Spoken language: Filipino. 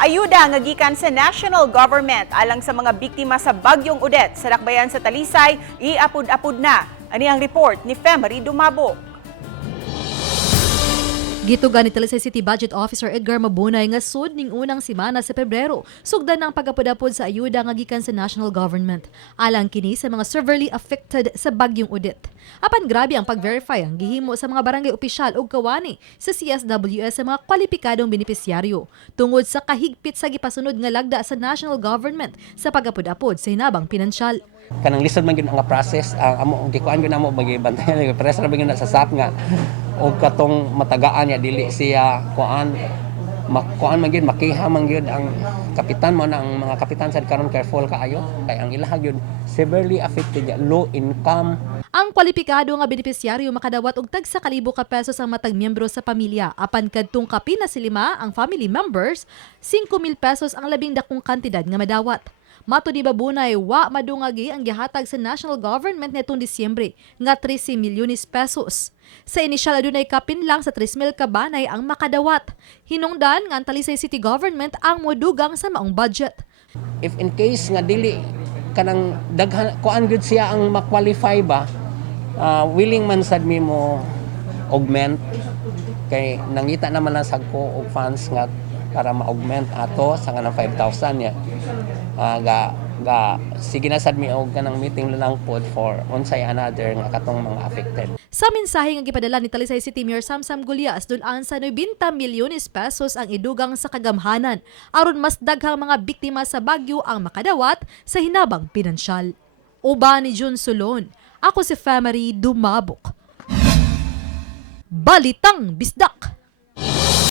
Ayuda nga gikan sa national government alang sa mga biktima sa Bagyong Odette sa Dakbayan sa Talisay, iapod-apod na. Ani ang report ni Femery Dumabo. Gitugan ni Talisay City Budget Officer Edgar Mabunay nga sud ning unang semana sa Pebrero, sugdan ng pagapod-apod sa ayuda nga gikan sa national government. Alang kini sa mga severely affected sa Bagyong Odette. Apan grabe ang pag-verify ang gihimo sa mga barangay opisyal ug kawani sa CSWS sa mga kwalipikadong benepisyaryo tungod sa kahigpit sa gipasunod nga lagda sa national government sa pagapod-apod sa hinabang pinansyal. Kanang lisod man gyud ang process amo gikuan gyud namo magibantayan press ra gyud na sa SAP nga og katong matagaan niya dili siya kuan man gyud makiha man gyud ang kapitan mo na ang mga kapitan sad karon careful kaayo kay ang ilaha gyud severely affected low income. Ang kwalipikado nga benepisyaryo makadawat og tag sa kalibo ka pesos ang matag miyembro sa pamilya apan kadtong kapin na silima ang family members 5,000 pesos ang labing dakong kantidad nga madawat. Mato ni Babunay, wa madungagi ang gihatag sa national government netong Disyembre nga 13 milyones pesos. Sa inisyal adunay kapin lang sa 3,000 ka banay ang makadawat. Hinungdan nga ang Talisay City Government ang modugang sa maong budget. If in case nga dili kanang daghan kuan gyud siya ang ma-qualify ba, willing man sad mi mo augment kay nangita naman lang sad ko og funds nga para ma-augment ato sa kanang 5,000 niya. Sige na sad mi og kanang meeting lang pod for unsay another nga katong mga affected. Sa mensahe nga gipadala ni Talisay City Mayor Samsam Gulyas, dulan sa 90 milyones pesos ang idugang sa kagamhanan aron mas daghang mga biktima sa bagyo ang makadawat sa hinabang pinansyal. Uban ni Jun Solon, ako si Femery Dumabok. Balitang Bisdak.